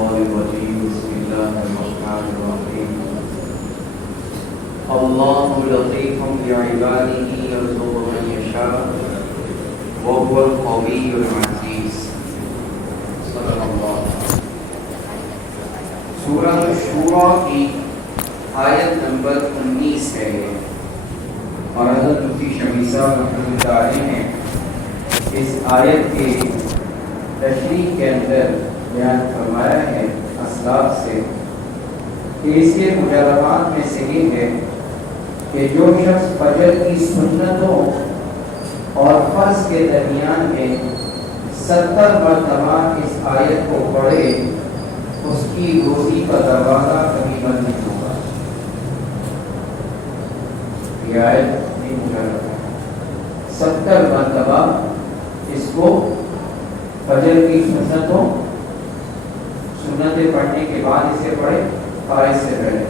الشيطان الرجيم بسم الله الرحمن الرحيم الله لطيف بعباده يرزق من يشاء وهو القوي العزيز صدق الله. سورہ شورى کی آیت نمبر 19 ہے اور حضرت مفتی شفیع صاحب رحمۃ اللہ علیہ نے اس آیت کے تشریح کے اندر بیان فرمایا ہے اسلاف سے کہ اس کے مجربات میں سے یہ ہے کہ جو شخص فجر کی سنتوں اور فرض کے درمیان میں 70 مرتبہ اس آیت کو پڑھے اس کی روزی کا دروازہ کبھی بند نہیں ہوگا. یہ آیت نہیں مجرب ہے. 70 مرتبہ اس کو فجر کی سنتیں پڑھنے کے بعد اسے پڑھے فرائض سے پہلے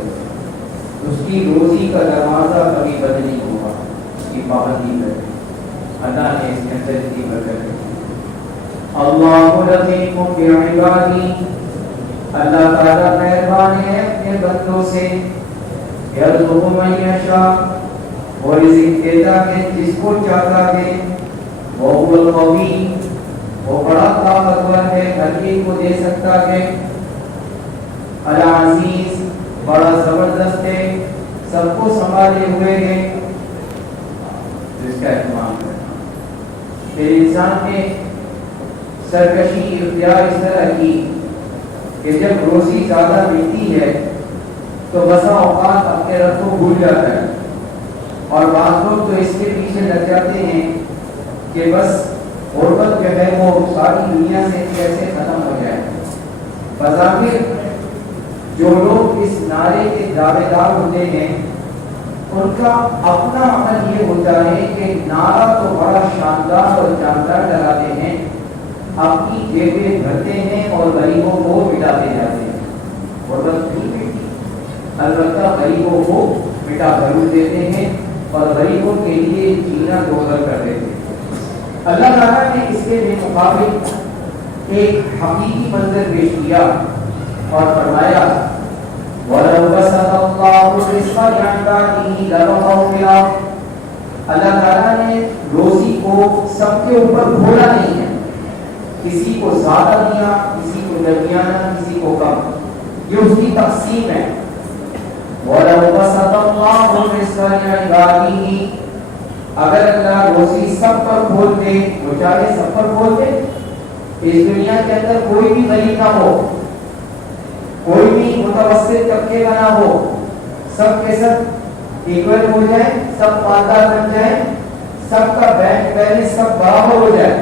اس کی روزی کا دروازہ کبھی بند نہیں ہوگا. اس کی پابندی کرے اللہ نے اس کے اندر اتنی برکت ہے. اللہ لطیف بعبادہ اللہ تعالیٰ مہربان ہے اپنے بندوں سے. یرزق من یشاء وہ رزق دیتا ہے جس کو چاہتا ہے. وہو القوی وہ بڑا طاقتور ہے ہر ایک کو دے سکتا ہے. العزیز بڑا زبردست ہے سب کو سنبھالے ہوئے ہے جس کا اہتمام کرنا. پھر انسان نے سرکشی اختیار اس طرح کی کہ جب روزی زیادہ ملتی ہے تو بسا اوقات اپنے رب کو بھول جاتا ہے اور بعض لوگ تو اس کے پیچھے لگ جاتے ہیں کہ بس غربت جو ہے وہ ساری دنیا سے کیسے ختم ہو جائے. بظاہر جو لوگ اس نعرے کے دعوے دار ہوتے ہیں ان کا اپنا عمل یہ ہوتا ہے کہ نعرہ تو بڑا شاندار اور جاندار لگاتے ہیں اپنی جیبیں بھرتے ہیں اور غریبوں کو مٹاتے جاتے ہیں. غربت نہیں مٹتی البتہ غریبوں کو مٹا ضرور دیتے ہیں اور غریبوں کے لیے جینا دوزخ کر دیتے ہیں. اللہ تعالیٰ نے اس کے مقابل ایک حقیقی منظر پیش کیا اور فرمایا وَلَوْ بَسَطَ اللَّهُ الرِّزْقَ لِعِبَادِهِ لَبَغَوْا فِي الْأَرْضِ. اللہ تعالیٰ نے روزی کو سب کے اوپر کھولا نہیں ہے. کسی کو زیادہ دیا کسی کو درمیانہ کسی کو کم. یہ اس کی تقسیم ہے. وَلَوْ بَسَطَ اللَّهُ الرِّزْقَ لِعِبَادِهِ اگر اللہ روزی سب پر کھول دے وہ چاہے سب پر کھول دے اس دنیا کے اندر کوئی بھی غریب نہ ہو کوئی بھی متوسط طبقے کا نہ ہو سب کے سب ایکول ہو جائے سب مالدار بن جائے سب کا بینک بیلنس سب برابر ہو جائے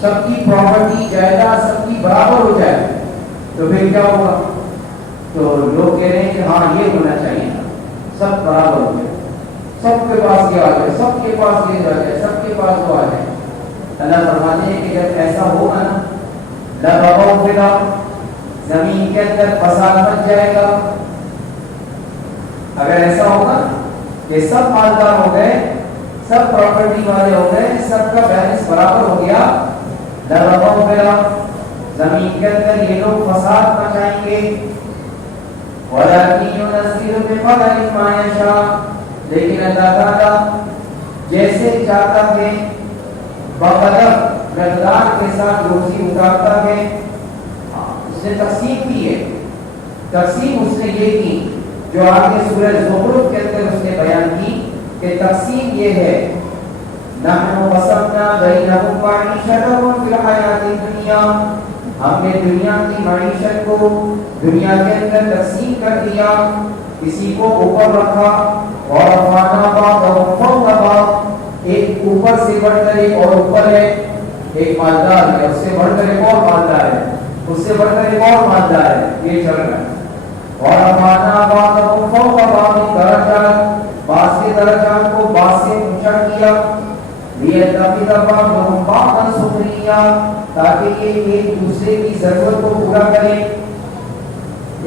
سب کی پراپرٹی جائیداد سب کی برابر ہو جائے تو پھر کیا ہوگا. تو لوگ کہہ رہے ہیں کہ ہاں یہ ہونا چاہیے سب برابر ہو جائے سب کے پاس یہ آ جائے سب کے پاس یہ آ جائے سب کے پاس وہ آ جائے. اللہ فرماتے ہیں کہ جب ایسا ہوگا نا لَبَغَوْا فِي الْأَرْضِ زمین کے اندر فساد مچ جائے گا. اگر ایسا ہوگا کہ سب مالدار ہو گئے سب پراپرٹی والے ہو گئے سب کا بیلنس برابر ہو گیا لَبَغَوْا فِي الْأَرْضِ زمین کے اندر یہ لوگ فساد مچائیں گے. وَلَكِنْ يُنَزِّلُ بِقَدَرٍ مَا يَشَاءُ لیکن اللہ تعالیٰ جیسے چاہتا ہے بقدر مقدار کے ساتھ روزی اتارتا ہے. اس نے تقسیم کی ہے. تقسیم اس نے یہ کی جو آگے سورہ زخرف کے اندر اس نے بیان کی کہ تقسیم یہ ہے نحن قسمنا بینہم معیشتہم فی الحیاۃ الدنیا ہم نے دنیا کی معیشت کو دنیا کے اندر تقسیم کر دیا. کسی کو اوپر رکھا اور رفعنا بعضهم فوق بعض ایک اوپر سے بڑھ کر ایک اور اوپر ہے. ایک مالدار ہے اس سے بڑھ کر ایک اور مالدار ہے اس سے بڑھ کر ایک اور مالدار ہے. یہ چل رہا ہے. اور رفعنا بعضهم فوق بعض درجات بعض کے درجات کو بعض سے اونچا کیا لیتخذ بعضهم بعضا سخریا تاکہ یہ ایک دوسرے کی ضرورت کو پورا کریں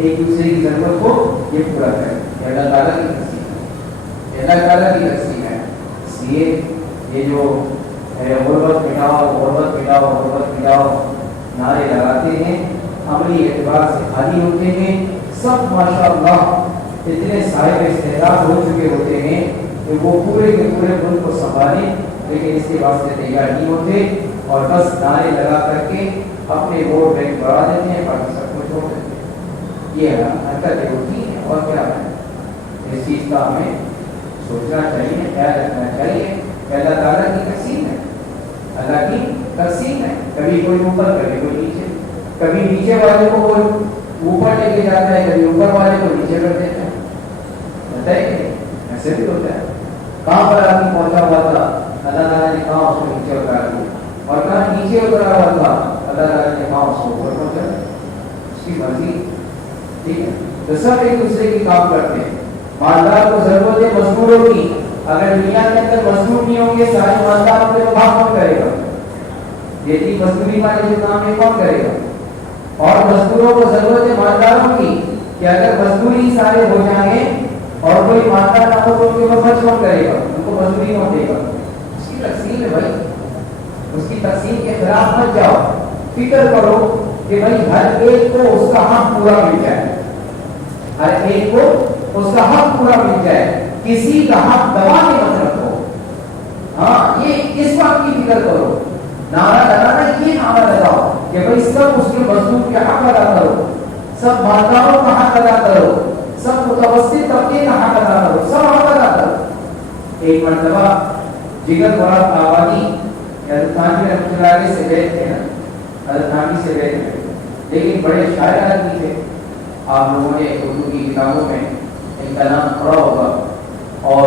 ایک دوسرے کی ضرورت کو یہ پورا کریں. یہ اللہ تعالیٰ کی تقسیم ہے. اللہ تعالیٰ کی تقسیم ہے. اس لیے یہ جو غربت مٹاؤ غربت مٹاؤ غربت مٹاؤ نعرے لگاتے ہیں عملی اعتبار سے خالی ہوتے ہیں، سب ماشاءاللہ اتنے صاحب استعداد ہو چکے ہوتے ہیں کہ وہ پورے کے پورے ملک کو سنبھالیں، لیکن اس کے واسطے تیار نہیں ہوتے اور بس نعرے لگا کر کے اپنے ووٹ بینک بڑھا دیتے ہیں، باقی سب کو چھوڑ دیتے ہیں۔ یہ حرکتیں ہوتی ہیں اور کیا ہے، اس چیز کا ہمیں سوچنا چاہیے، خیال رکھنا چاہیے کہ اللہ تعالیٰ کی تقسیم ہے، اللہ کی تقسیم ہے، کبھی کوئی اوپر کبھی کوئی نیچے، کبھی نیچے والے کو کوئی اوپر لے کے جاتا ہے، کبھی اوپر والے کو نیچے کر دیتا ہے، بتائیے کہ ایسے بھی ہوتا ہے۔ کہاں پر آدمی پہنچا ہوا تھا، اللہ تعالیٰ نے کہاں اس کو نیچے اتار دیا، اور کہاں نیچے اترا ہوا تھا، اللہ تعالیٰ نے کہاں اس کو اوپر پہنچا، اس کی مرضی، ٹھیک ہے۔ تو سب ایک دوسرے کی کام کرتے ہیں۔ مالدار کو ضرورت ہے مزدوروں کی، اگر دنیا کے اندر مزدور نہیں ہوں گے سارے مالدار اپنے کو کام کون کرے گا، دیتی مزدوری والے جو کام ہے کون کرے گا، اور مزدوروں کو ضرورت ہے مالداروں کی کہ اگر مزدوری سارے ہو جائیں گے اور کوئی مالدار نہ ہو تو ان کے خرچ کون کرے گا، ان کو مزدوری کون دے گا۔ اس کی تقسیم ہے بھائی، اس کی تقسیم کے خلاف مت جاؤ، فکر کرو کہ بھائی ہر ایک کو اس کا حق پورا مل جائے، ہر ایک کو اس کا حق پورا مل جائے، کسی کا حق دبا کے مت رکھو۔ ہاں یہ اس بات کی فکر کرو، نعرہ لگانا یہ نعرہ لگاؤ کہ بھائی سب اس کے مزدور کے حق ادا کرو، سب مالداروں کا حق ادا کرو، سب متوسط طبقے کا حق ادا کرو، سب حق ادا کرو۔ ایک مرتبہ جگر مراد آبادی حضرت تھانوی رحمۃ اللہ علیہ سے بیعت تھے نا، حضرت تھانوی سے بیعت تھے، لیکن بڑے شاعر آدمی تھے، آپ لوگوں نے اردو کی کتابوں میں ان کا نام پڑھا ہوگا، اور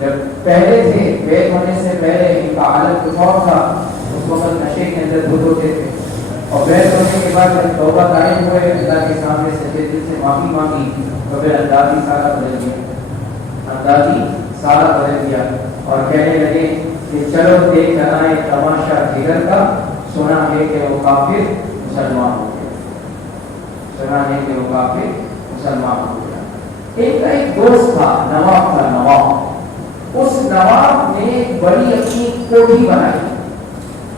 جب پہلے تھے بیعت ہونے سے پہلے ان کا عالم کچھ اور تھا، اس وقت نشے کے اندر دھت ہوتے تھے، اور بیعت ہونے کے بعد جب توبہ قائم ہوئے، اللہ کے سامنے سچے دل سے معافی مانگی، تو پھر اندازی سارا بدل گیا، اندازی سارا بدل گیا، اور کہنے لگے کہ چلو دیکھ آئے تماشا جگر کا، سنا ہے کہ وہ کافر مسلمان ہو گیا، سنا ہے کہ وہ کافر مسلمان ہو گیا۔ ایک دوست تھا، نواب تھا، نواب، اس نواب نے بڑی اپنی کوٹھی بنائی،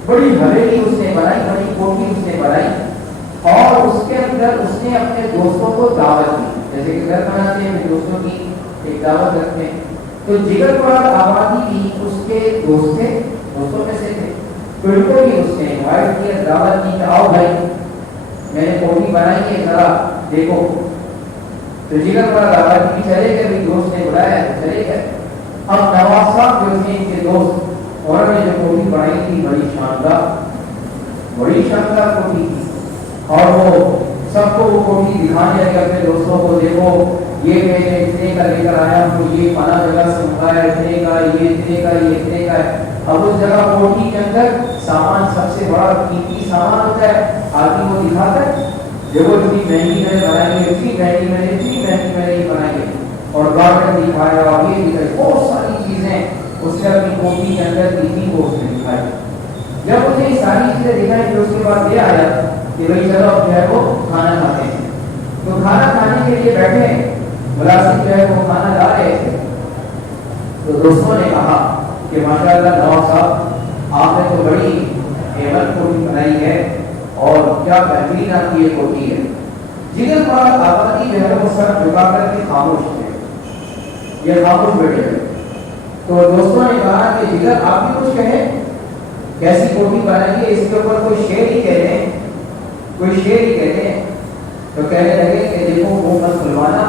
بڑی حویلی اس نے بنائی، بڑی کوٹھی اس نے بنائی، اور اس کے اندر اس نے اپنے دوستوں کو دعوت دی، جیسے کہ گھر بناتے ہیں دوستوں کی ایک دعوت رکھتے ہیں، تو جگر مراد آبادی بھی اس کے دوست تھے، دوستوں میں سے تھے، تو ان کو بھی اس نے انوائٹ کیا، دعوت دی کہ آؤ بھائی میں نے کوٹھی بنائی ہے ذرا دیکھو، تو جگر مراد آبادی بھی چلے گئے، بھی دوست نے بلایا تو چلے گئے۔ اب نواز صاحب جو تھے ان کے دوست، انہوں نے جو کوٹھی بنائی تھی بڑی شاندار کوٹھی تھی، اور وہ سب کو وہ کوٹھی دکھانے لگے اپنے دوستوں کو، دیکھو یہ میں نے اتنے کا لے کر آیا ہوں، یہ فلاں جگہ سے منگایا اتنے کا، یہ اتنے کا، یہ اتنے کا ہے۔ اب اس جگہ کوٹھی کے اندر سامان سب سے بڑا قیمتی سامان ہوتا ہے، آدمی کو دکھاتا ہے دیکھو اتنی مہنگی میں نے بنائی ہے، اتنی مہنگی میں نے یہ بنائی ہے، اور گارڈن دکھایا، اور یہ دکھائی، بہت ساری چیزیں اس نے اپنی کوٹھی کے اندر کی وہ اس نے دکھائی۔ جب اسے یہ ساری چیزیں دکھائی تو اس کے بعد یہ آیا کہ بھائی چلو اب جو ہے وہ کھانا کھاتے ہیں، تو کھانا کھانے کے لیے بیٹھے، ملازم جو ہے وہ کھانا لا رہے تھے، تو دوستوں نے کہا کہ ماشاءاللہ نواب صاحب آپ نے تو بڑی اہم کوٹھی بنائی ہے، اور کیا بہترین آپ کی یہ کوٹھی ہے۔ جگر مراد آبادی جو ہے وہ سر جھکا کر کے خاموش تھے، یہ خاموش بیٹھے تھے، تو دوستوں نے کہا کہ جگر آپ بھی کچھ کہیں، کیسی کوٹھی بنائی ہے، اس کے اوپر کوئی شعر ہی کہہ دیں، کوئی شعر ہی کہہ دیں۔ تو کہنے لگے کہ دیکھو منہ مت کھلوانا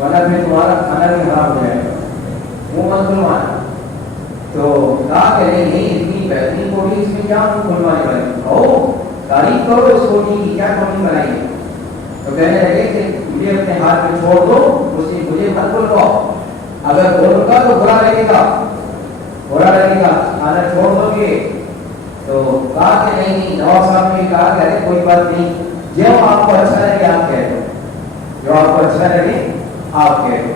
ورنہ پھر تمہارا کھانا بھی خراب ہو جائے گا، منہ مت کھلوانا۔ تو کہا کہ نہیں اتنی بہترین کوٹھی، اس میں کیا منہ کھلوانے والے، تعریف کرو اس کوٹھی کی، کیا کوٹھی بنائی ہے۔ تو کہنے لگے کہ مجھے اپنے ہاتھ میں چھوڑ دو، مجھے مت بلواؤ، اگر بولوں گا تو برا لگے گا، کھانا چھوڑ دو گے۔ تو کہا کہ نہیں، نواب صاحب نے کہا کہ ارے کوئی بات نہیں، جو آپ کو اچھا لگے آپ کہہ دو، جو آپ کو اچھا لگے آپ کہہ دو۔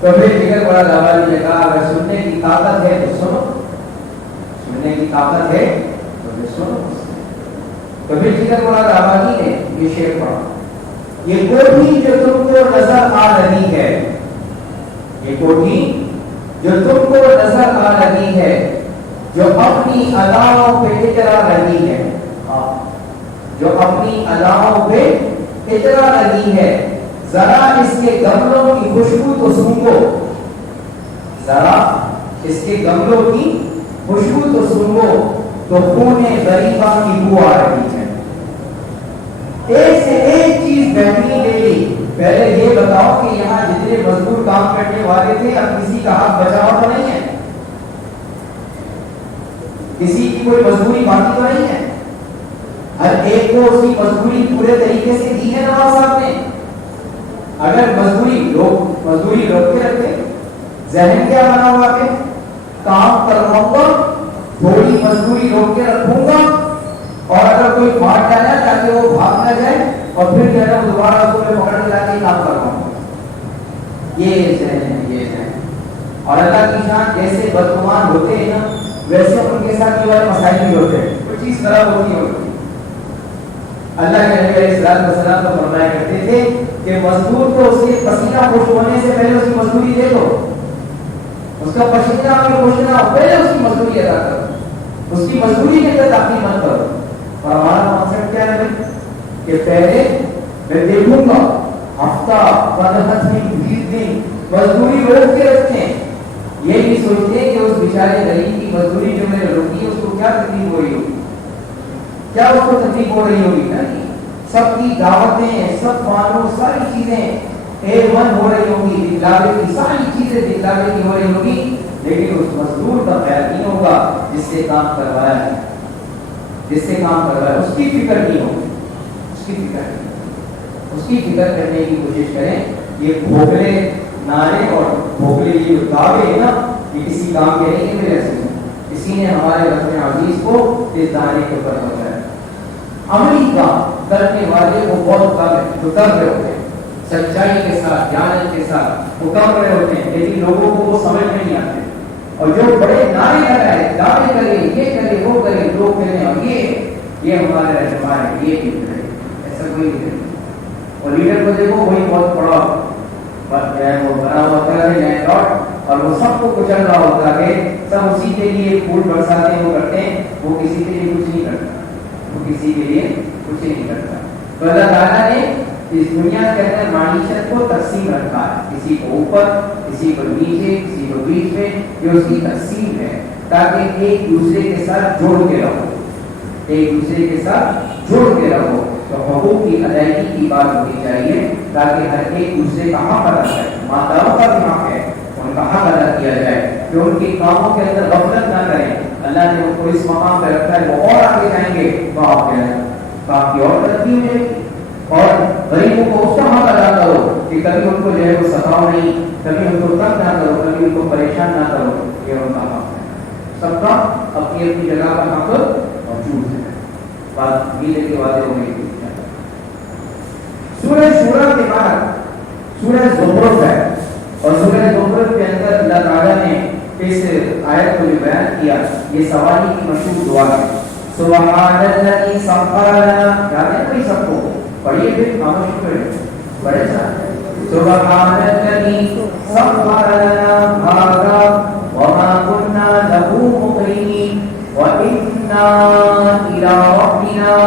تو پھر جگر مراد آبادی نے کہا اگر سننے کی طاقت ہے تو سنو، سننے کی طاقت ہے تو پھر سنو۔ تو پھر جگر مراد آبادی نے یہ شعر پڑھا، یہ کوٹھی جو تم کو نظر آ رہی ہے، یہ کوٹھی جو تم کو نظر آ رہی ہے، جو اپنی اداؤں پہ اترا رہی ہے، جو اپنی اداؤں پہ اتنا لگی ہے، ذرا اس کے گملوں کی خوشبو تو سونگو، ذرا اس کے گملوں کی خوشبو تو سونگو، تو خون غریبہ کی بو آ رہی ہے۔ ایک سے ایک چیز بہنی لے لی۔ پہلے یہ بتاؤ کہ یہاں جتنے مزدور کام کرنے والے تھے، اب کسی کا حق بچا ہوا تو نہیں ہے؟ کسی کی کوئی مزدوری باقی تو نہیں ہے؟ ہر ایک کو اس کی مزدوری پورے طریقے سے دی ہے نواز صاحب نے۔ اگر مزدوری روک کے رکھتے، ذہن کیا بنا ہوا کہ کام کرواؤں گا، تھوڑی مزدوری روک کے رکھوں گا، اور اگر کوئی مار ڈالا تاکہ وہ بھاگ نہ جائے، اور پھر جو ہے نا دوبارہ اس کو میں پکڑ کے لا کے کام کرواؤں گا۔ یہ ذہن ہے، یہ ذہن۔ اور اللہ کی شان جیسے بدگمان ہوتے ہیں نا، ویسے ان کے ساتھ یہ والے مسائل بھی ہوتے ہیں، کوئی چیز خراب ہوتی ہے۔ اللہ کے نبی علیہ السلام کو فرمایا کرتے تھے کہ مزدور کو اس کے پسینہ خشک ہونے سے پہلے اس کی مزدوری دے دو، اس کا پسینہ اگر خشک نہ ہو پہلے اس کی مزدوری ادا کرو، اس کی مزدوری کے اندر تاخیر مت کرو۔ اور ہمارا مقصد کیا ہے کہ پہلے میں دیکھوں گا ہفتہ 15 دن 20 دن مزدوری روک کے رکھیں، یہ بھی سوچتے ہیں کہ اس بیچارے غریب کی مزدوری جو میں نے روکی ہے اس کو کیا تکلیف ہو رہی ہوگی، کیا اس کو تکلیف ہو رہی ہوگی نا؟ سب کی دعوتیں، سب قانون، ساری چیزیں A1 ہو رہی ہوگی، دکھلاوے کی ساری چیزیں دکھلاوے کی ہو رہی ہوگی، لیکن اس مزدور کا خیال نہیں ہوگا جس سے کام کروایا ہے، جس سے کام کروایا ہے اس کی فکر نہیں ہوگی، اس کی فکر نہیں، اس کی فکر کرنے کی کوشش کریں۔ یہ بھوکلے نعرے اور بھوکلے یہ دعوے ہیں نا، یہ کسی کام کے نہیں ہے میرے سے، اسی نے ہمارے رسول عزیز کو اس دانے کے اوپر بتایا۔ عملی کام کرنے والے وہ بہت کم ہے جو کر رہے ہوتے ہیں، سچائی کے ساتھ، جانت کے ساتھ وہ کر رہے ہوتے ہیں، لیکن لوگوں کو وہ سمجھ میں نہیں آتے، اور جو بڑے نعرے لگائے، دعوے کرے، یہ کرے، وہ کرے، لوگ کہنے اور یہ ہمارے رہنما ہے، یہ کرے، ایسا کوئی نہیں۔ اور لیڈر کو دیکھو وہی بہت بڑا وہ بنا ہوا ہوتا ہے لینڈ لاٹ، اور وہ سب کو کچل رہا ہوتا ہے، سب اسی کے لیے پھول برساتے ہیں، وہ کرتے ہیں، وہ کسی کے لیے کچھ نہیں کرتا، وہ کسی کے لیے کچھ نہیں کرتا۔ تو اللہ تعالیٰ نے اس دنیا کے اندر معیشت کو تقسیم رکھا ہے، کسی کو اوپر، کسی کو نیچے، کسی کو بیچ میں، یہ اس کی تقسیم ہے تاکہ ایک دوسرے کے ساتھ جوڑ کے رہو، ایک دوسرے کے ساتھ جوڑ کے رہو۔ تو حقوق کی ادائیگی کی بات ہونی چاہیے تاکہ ہر ایک دوسرے کا حق ادا کرے، مالداروں کا بھی حق ہے، ان کا حق ادا کیا جائے، کہ ان کے کاموں کے اندر غفلت نہ کریں۔ اللہ نے ان کو اس مقام پہ رکھا ہے، وہ اور آگے جائیں گے تو آپ کیا ہے کام کی اور ترقی ہو جائے گی۔ اور غریبوں کو اس کا حق ادا کرو کہ کبھی ان کو جو ہے وہ ستاؤ نہیں، کبھی ان کو تنگ نہ کرو، کبھی ان کو پریشان نہ کرو، یہ ان کا حق ہے۔ سب کا اپنی اپنی جگہ کا حق موجود ہے۔ بات یہ کے وعدے ہونے کی سورہ شورا کے بعد سورہ زخرف ہے، اور سورہ زخرف کے اندر اللہ تعالیٰ نے اس آیت کو جو بیان کیا، یہ سوالی کی مشہور دعا ہے، سبحان الذی سخر لنا، یاد ہے کوئی سب کو پڑھیے پھر خاموش کریں، بڑے ساتھ سبحان الذی سخر لنا ھذا وما كنا له مقرنین وإنا إلى ربنا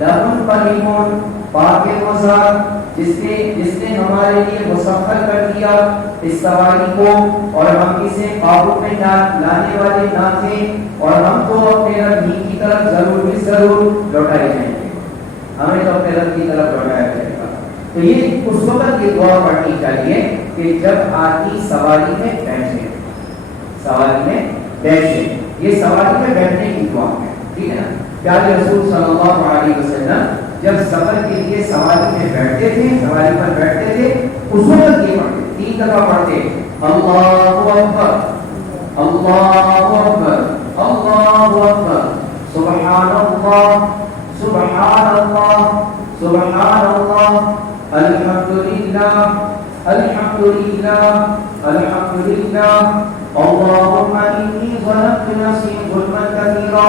لمنقلبون۔ پاک مذہب جس نے ہمارے لیے مسخر کر دیا اس سواری کو، اور ہم اسے قابو میں لانے والے نہ تھے، اور ہم تو اپنے رب ہی کی طرف ضرور لوٹائے جائیں گے، ہمیں تو اپنے رب کی طرف لوٹایا جائے گا۔ تو یہ اس وقت یہ دعا پڑھنی چاہیے کہ جب آدمی سواری میں بیٹھے، سواری میں بیٹھے، یہ سواری میں بیٹھنے کی دعا ہے، ٹھیک ہے نا؟ پیارے رسول صلی اللہ علیہ وسلم جب سفر کے لیے سواری میں بیٹھتے تھے، سواری پر بیٹھتے تھے، اس وقت یہ پڑھتے 3 دفعہ پڑھتے، اللہ اکبر اللہ اکبر اللہ اکبر، سبحان اللہ سبحان اللہ سبحان اللہ، الحمدللہ الحمدللہ الحمدللہ، اللهم إني ظلمت نفسي ظلما كثيرا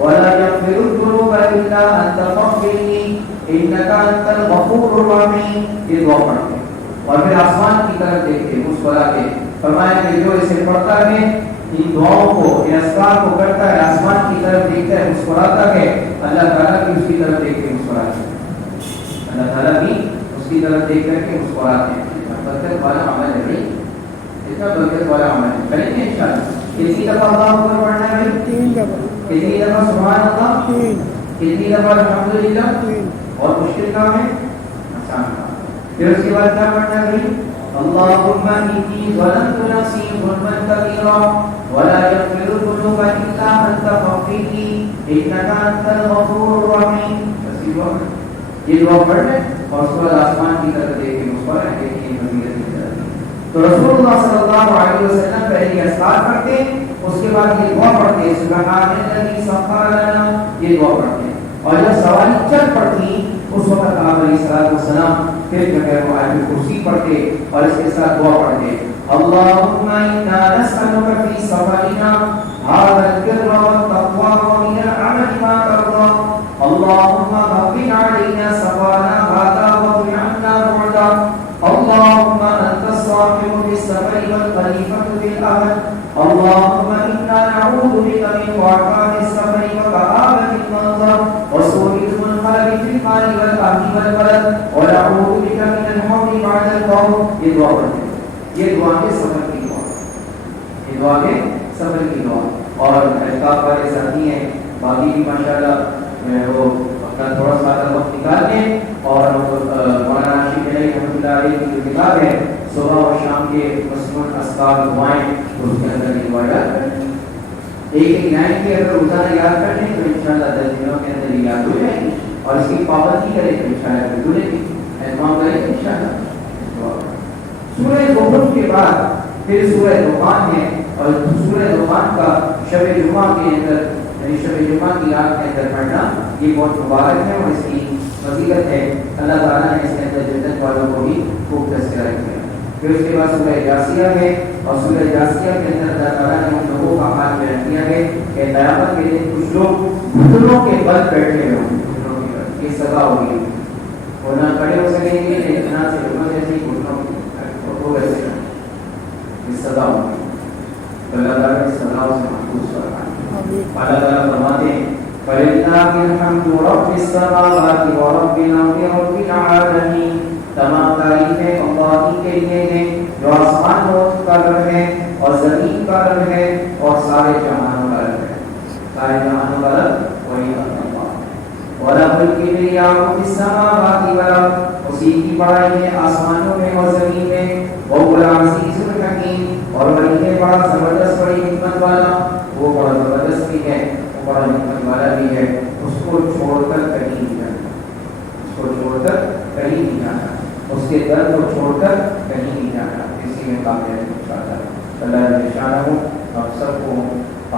ولا يغفر الذنوب إلا أنت فاغفر لي إنك أنت الغفور الرحيم۔ یہ دعا پڑھتے اور پھر آسمان کی طرف دیکھتے مسکرا کے، فرمایا کہ جو اسے پڑھتا ہے ان دعاؤں کو، ان اذکار کو کرتا ہے، آسمان کی طرف دیکھتا ہے، مسکراتا ہے، اللہ تعالیٰ بھی اس کی طرف دیکھ کے مسکراتے ہیں، اللہ تعالیٰ بھی اس کی طرف دیکھ کر کے مسکراتے ہیں۔ برکت والا عمل ہے بھائی، اتنا برکت والا عمل ہے، کریں گے انشاءاللہ۔ کتنی دفعہ اللہ اکبر پڑھنا ہے بھائی؟ 3 دفعہ۔ کتنی دفعہ سبحان اللہ؟ 3۔ کتنی دفعہ الحمدللہ؟ 3۔ اور مشکل کام ہے، آسان کام۔ پھر اس کے بعد کیا پڑھنا ہے بھائی؟ اللهم إني ظلمت نفسي ظلما كثيرا ولا يغفر الذنوب إلا أنت فاغفر لي إنك أنت الغفور الرحيم۔ یہ دعا پڑھ لیں اور اس کے بعد آسمان کی طرف دیکھ کے مسکرائیں، دیکھیں فضیلت کی طرف۔ تو رسول اللہ صلی اللہ علیہ وسلم پہلے اذکار پڑھتے، اس کے بعد یہ دعا پڑھتے، سبحان الذی سخر لنا، یہ دعا پڑھتے۔ اور جب سواری چل پڑتی اس وقت آپ علیہ الصلوۃ والسلام پھر جو ہے وہ آیت کرسی پڑھتے اور اس کے ساتھ دعا پڑھتے، اللهم انا نسألك في سفرنا هذا البر والتقوى ومن العمل ما ترضى اللهم هون علينا سفرنا هذا واغفر عنا بعدا اللهم انت الصاحب في السفر والخليفة في الأهل اللهم انا نعوذ بك من وعكاء السفر وكآبة المنظر وسوء المنقلب في المال والأهل والولد ونعوذ بك من الحول بعد الموت۔ یہ دعا پڑھتے ہیں، یہ دعا کے سفر کی دعا، یہ دعا کے سفر کی دعا۔ اور احتاب والے ساتھی ہیں باقی بھی ماشاءاللہ وہ اپنا تھوڑا سا وقت نکال کے اور مولانا راشد علیہ رحمۃ اللہ علیہ کی جو کتاب ہے صبح اور شام کے مسنون اذکار دعائیں، اس کے اندر یہ دعا یاد کریں، ایک لائن کی اگر روزانہ یاد کر لیں تو انشاءاللہ 10 دنوں کے اندر یہ یاد ہو جائے گی، اور اس کی پابندی کریں تو انشاءاللہ بالکل اہتمام کریں انشاءاللہ۔ سورہ زخرف کے بعد پھر سورہ دخان ہے، اور سورہ دخان کا شب جمعہ کے اندر یعنی شب جمعہ کی رات کے اندر پڑھنا یہ بہت مبارک ہے اور اس کی فضیلت ہے، اللہ تعالیٰ نے اس کے اندر جنت والوں کو بھی خوب تذکرہ کیا۔ پھر اس کے بعد سورہ جاسیہ ہے، اور سورہ جاسیہ کے اندر اللہ تعالیٰ نے ان لوگوں کا حال بیان کیا ہے کہ قیامت کے دن کچھ لوگ گھٹنوں کے بل بیٹھے ہوئے ہوں، گھٹنوں کے بل، یہ سزا ہوگی، وہ نہ کھڑے ہو سکیں گے اتنا سے لوگوں جیسے گھٹنوں کو ویسے یہ سزا ہوگی، اللہ تعالیٰ نے سزاؤں سے محفوظ فرمائے۔ اللہ تعالیٰ فرماتے ہیں فَلِلَّهِ الْحَمْدُ رَبِّ السَّمَاوَاتِ وَرَبِّ الْأَرْضِ رَبِّ الْعَالَمِينَ۔ تمام تعریفیں اللہ ہی کے لیے ہیں جو آسمان کا رب ہے اور زمین کا رب ہے اور سارے جہانوں کا رب ہے، سارے جہانوں کا رب وہی اللہ ہے۔ وَلَهُ الْكِبْرِيَاءُ فِي السَّمَاوَاتِ وَالْأَرْضِ، اسی کی بڑائی ہے آسمانوں میں اور زمین میں، وَهُوَ الْعَزِيزُ الْحَكِيمُ، اور وہی ہے بڑا زبردست، بڑی حکمت والا، وہ بڑا زبردست بھی ہے، وہ بڑا حکمت والا بھی ہے، اس کو چھوڑ کر کہیں نہیں جانا، اس کو چھوڑ کر کہیں نہیں جانا، اس کے در کو چھوڑ کر کہیں نہیں جانا، اسی میں کامیاب انشاءاللہ۔ اللہ جل شانہ ہم سب کو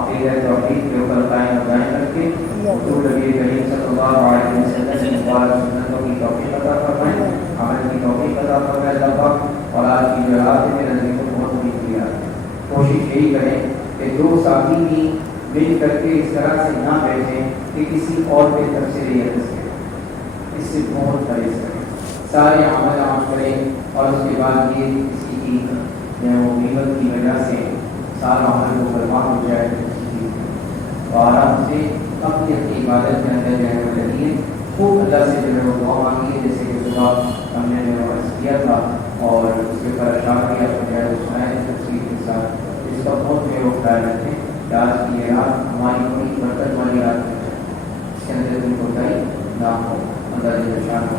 عقیدہ توحید کے اوپر قائم و دائم رکھے، حضور نبی کریم صلی اللہ علیہ وسلم کی مبارک سنتوں کی توفیق عطا فرمائے، عمل کی توفیق عطا فرمائے اللہ پاک، اور آج کی جو رات ہے میرے نبی کو بہت بڑی کیا، کوشش یہی کریں کہ دو ساتھی بھی مل کر کے اس طرح سے نہ بیٹھیں کہ کسی اور کے طرف سے ریاض کریں، اس سے بہت پرہیز کریں، سارے عمل عام کریں، اور اس کے بعد یہ کسی کی غیبت کی وجہ سے سارا عمل کو برباد ہو جائے تو آرام سے اپنی اپنی عبادت کے اندر جو ہے وہ لگیے، خوب اللہ سے جو ہے وہ دعا مانگیے، جیسے کہ صبح ہم نے جو ہے کیا تھا اور اس کے اوپر اشارہ کیا تو جو ہے وہ سنائے تفصیل کے ساتھ، اس کا بہت جو ہے وہ خیال رکھیں کہ آج کی یہ رات ہماری بڑی برکت والی رات ہے، اس کے اندر کوئی کوتاہی نہ ہو، اللہ جل شانہ